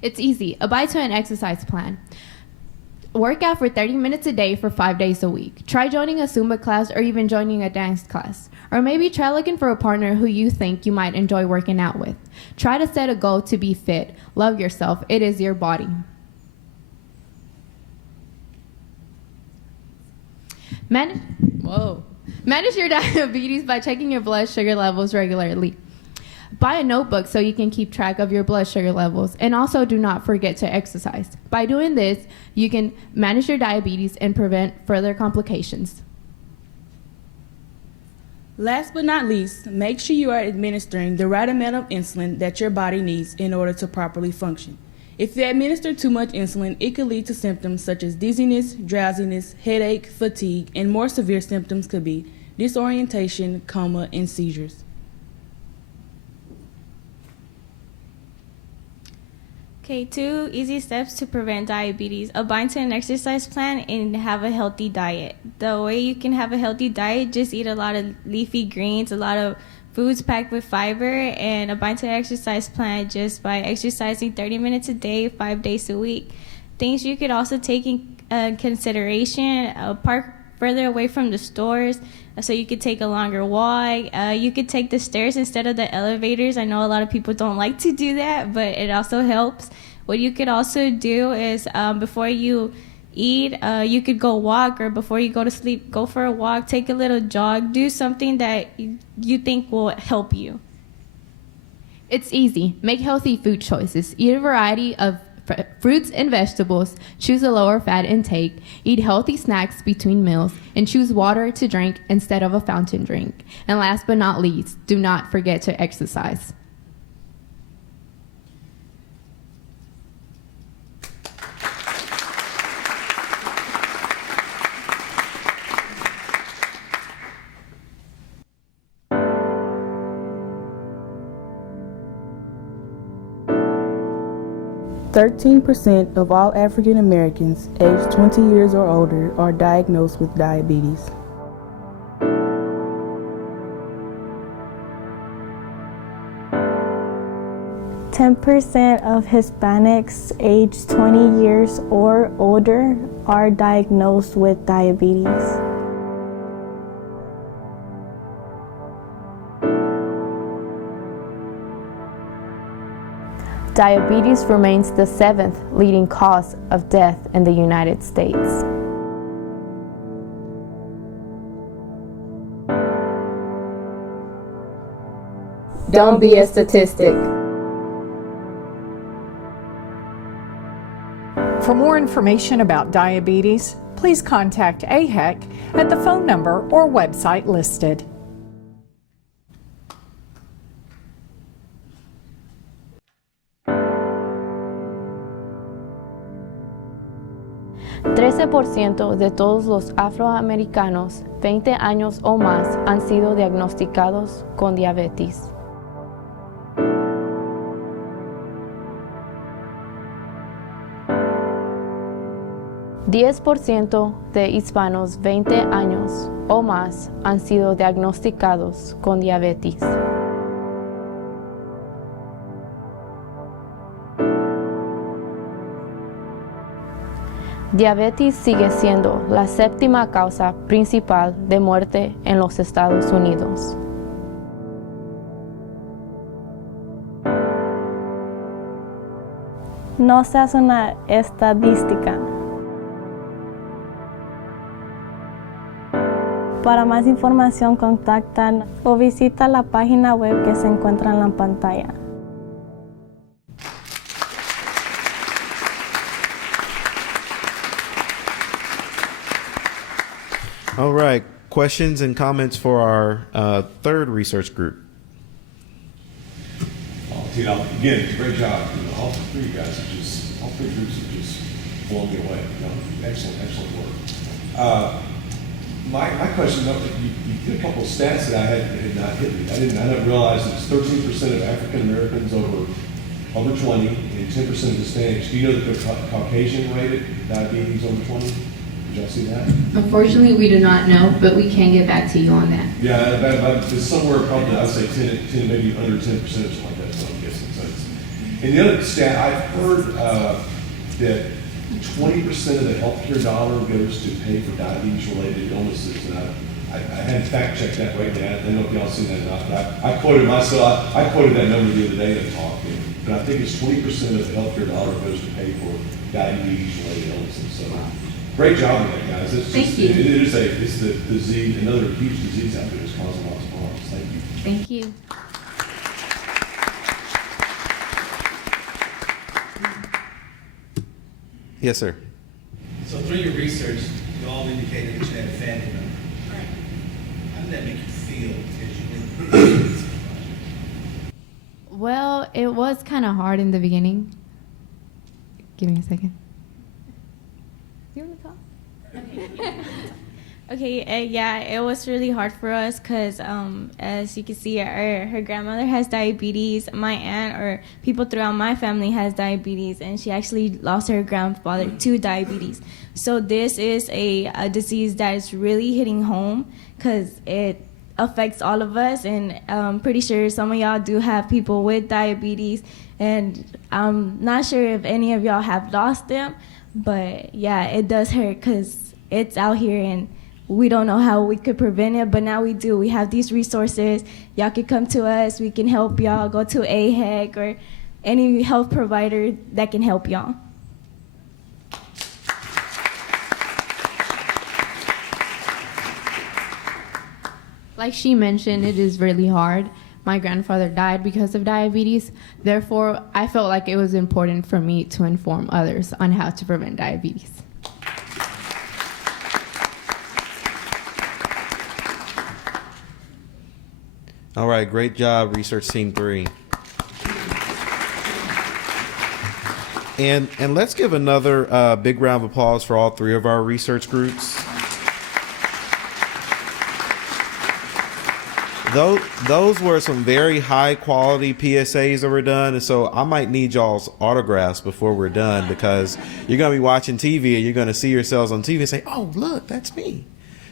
It's easy. Abide to an exercise plan. Work out for 30 minutes a day for 5 days a week. Try joining a Zumba class or even joining a dance class. Or maybe try looking for a partner who you think you might enjoy working out with. Try to set a goal to be fit. Love yourself. It is your body. Manage your diabetes by checking your blood sugar levels regularly. Buy a notebook so you can keep track of your blood sugar levels, and also do not forget to exercise. By doing this, you can manage your diabetes and prevent further complications. Last but not least, make sure you are administering the right amount of insulin that your body needs in order to properly function. If you administer too much insulin, it could lead to symptoms such as dizziness, drowsiness, headache, fatigue, and more severe symptoms could be disorientation, coma, and seizures. Okay, 2 easy steps to prevent diabetes. Abide to an exercise plan and have a healthy diet. The way you can have a healthy diet, just eat a lot of leafy greens, a lot of foods packed with fiber, and abide to an exercise plan just by exercising 30 minutes a day, 5 days a week. Things you could also take in consideration, park further away from the stores so you could take a longer walk. You could take the stairs instead of the elevators. I know a lot of people don't like to do that, but it also helps. What you could also do is before you eat, you could go walk, or before you go to sleep, go for a walk, take a little jog, do something that you think will help you. It's easy. Make healthy food choices. Eat a variety of fruits and vegetables, choose a lower fat intake, eat healthy snacks between meals, and choose water to drink instead of a fountain drink. And last but not least, do not forget to exercise. %13% of all African Americans aged 20 years or older are diagnosed with diabetes. %10% of Hispanics aged 20 years or older are diagnosed with diabetes. Diabetes remains the 7th leading cause of death in the United States. Don't be a statistic. For more information about diabetes, please contact AHEC at the phone number or website listed. %13% de todos los afroamericanos 20 años o más han sido diagnosticados con diabetes. %10% de hispanos 20 años o más han sido diagnosticados con diabetes. Diabetes sigue siendo la 7ª causa principal de muerte en los Estados Unidos. No se hace una estadística. Para más información, contactan o visita la página web que se encuentra en la pantalla. All right, questions and comments for our third research group. You know, again, great job. You know, all three guys are just, all three groups are just blowing me away. You know, excellent, excellent work. My question, you did a couple of stats that I had not hit me. I didn't realize it's 13% of African Americans over 20 and 10% of Hispanics. Do you know the Caucasian rate of diabetes over 20? Did y'all see that? Unfortunately, we do not know, but we can get back to you on that. Yeah, it's somewhere probably, I'd say 10, maybe under 10% or something like that, is what I'm guessing. And the other stat, I've heard that 20% of the healthcare dollar goes to pay for diabetes-related illnesses, and I hadn't fact-checked that right now. I don't know if y'all seen that or not, but I quoted myself. I quoted that number the other day in a talk, but I think it's 20% of the healthcare dollar goes to pay for diabetes-related illnesses. So, great job with that, guys. Thank you. It's the disease, another huge disease out there that's causing lots of harms. Thank you. Thank you. Yes, sir. So through your research, you all indicated that you had a family member. Right. How did that make you feel as you went through this? Well, it was kind of hard in the beginning. Give me a second. You want to talk? Okay, yeah, it was really hard for us because, as you can see, her grandmother has diabetes. My aunt or people throughout my family has diabetes, and she actually lost her grandfather to diabetes. So this is a disease that is really hitting home because it affects all of us, and I'm pretty sure some of y'all do have people with diabetes, and I'm not sure if any of y'all have lost them, but yeah, it does hurt because it's out here and we don't know how we could prevent it, but now we do. We have these resources. Y'all can come to us. We can help y'all. Go to AHEC or any health provider that can help y'all. Like she mentioned, it is really hard. My grandfather died because of diabetes. Therefore, I felt like it was important for me to inform others on how to prevent diabetes. All right, great job, Research Team 3. And let's give another big round of applause for all three of our research groups. Those were some very high quality PSAs that were done, and so I might need y'all's autographs before we're done, because you're going to be watching TV and you're going to see yourselves on TV and say, oh, look, that's me.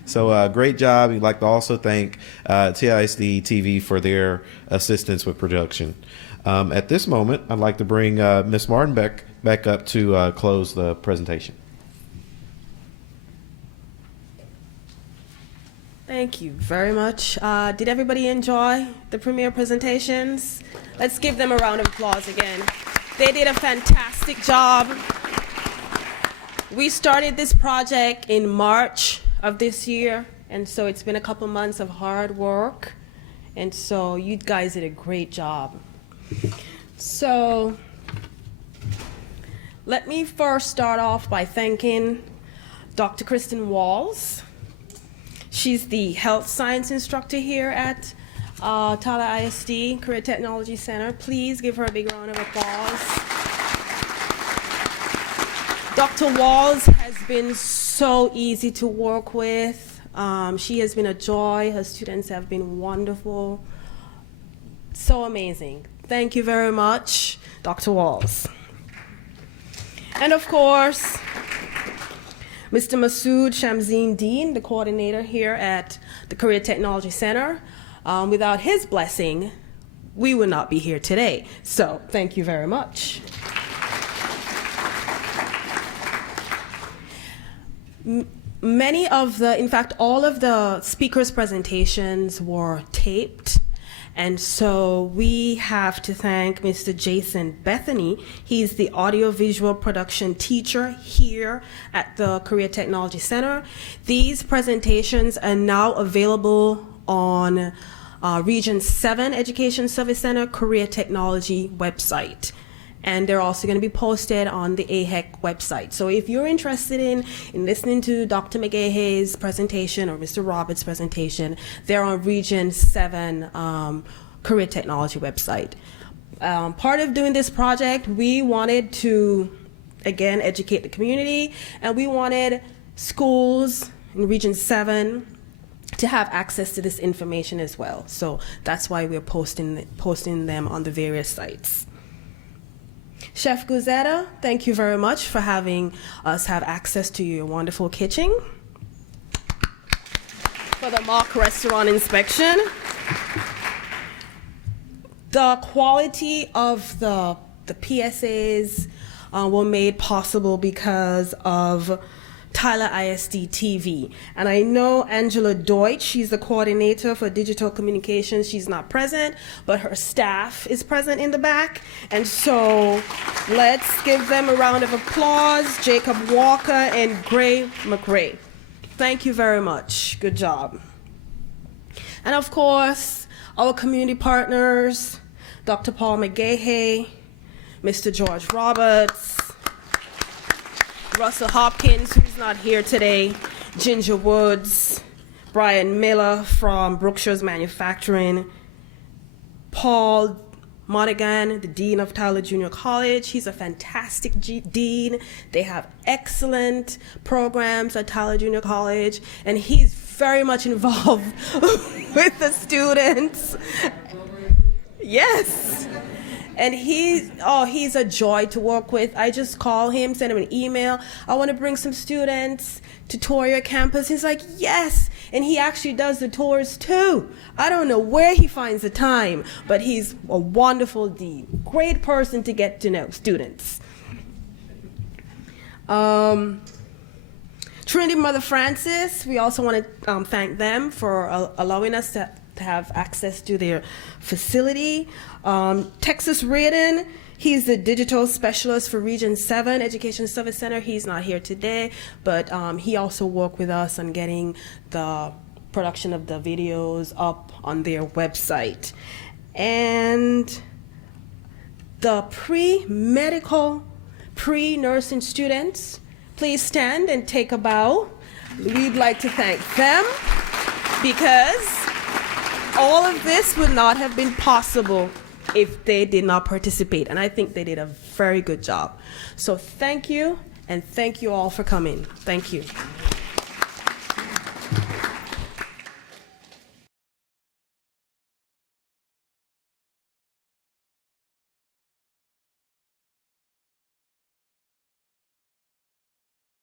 So great job. We'd like to also thank TISD TV for their assistance with production. At this moment, I'd like to bring Ms. Martin back up to close the presentation. Thank you very much. Did everybody enjoy the premier presentations? Let's give them a round of applause again. They did a fantastic job. We started this project in March of this year, and so it's been a couple months of hard work, and so you guys did a great job. So let me first start off by thanking Dr. Kristen Walls. She's the health science instructor here at Tyler ISD Career Technology Center. Please give her a big round of applause. Dr. Walls has been so easy to work with. She has been a joy. Her students have been wonderful. So amazing. Thank you very much, Dr. Walls. And of course, Mr. Masood Shamzeen Dean, the coordinator here at the Career Technology Center. Without his blessing, we would not be here today. So thank you very much. Many of the, in fact, all of the speakers' presentations were taped. And so we have to thank Mr. Jason Bethany. He's the audiovisual production teacher here at the Career Technology Center. These presentations are now available on Region 7 Education Service Center Career Technology website. And they're also going to be posted on the AHEC website. So if you're interested in listening to Dr. McGahey's presentation or Mr. Roberts' presentation, they're on Region 7 Career Technology website. Part of doing this project, we wanted to, again, educate the community, and we wanted schools in Region 7 to have access to this information as well. So that's why we're posting them on the various sites. Chef Guzetta, thank you very much for having us have access to your wonderful kitchen. For the mock restaurant inspection. The quality of the PSAs were made possible because of Tyler ISD TV. And I know Angela Deutsch, she's the coordinator for digital communications. She's not present, but her staff is present in the back. And so let's give them a round of applause, Jacob Walker and Gray McRae. Thank you very much. Good job. And of course, our community partners, Dr. Paul McGahey, Mr. George Roberts, Russell Hopkins, who's not here today, Ginger Woods, Brian Miller from Brookshire's Manufacturing, Paul Monaghan, the Dean of Tyler Junior College. He's a fantastic dean. They have excellent programs at Tyler Junior College, and he's very much involved with the students. Yes. And he's a joy to work with. I just call him, send him an email. I want to bring some students to tour your campus. He's like, yes. And he actually does the tours too. I don't know where he finds the time, but he's a wonderful dean. Great person to get to know students. Trinity Mother Francis, we also want to thank them for allowing us to have access to their facility. Texas Reardon, he's the digital specialist for Region 7 Education Service Center. He's not here today, but he also worked with us on getting the production of the videos up on their website. And the pre-medical, pre-nursing students, please stand and take a bow. We'd like to thank them because all of this would not have been possible if they did not participate. And I think they did a very good job. So thank you, and thank you all for coming. Thank you.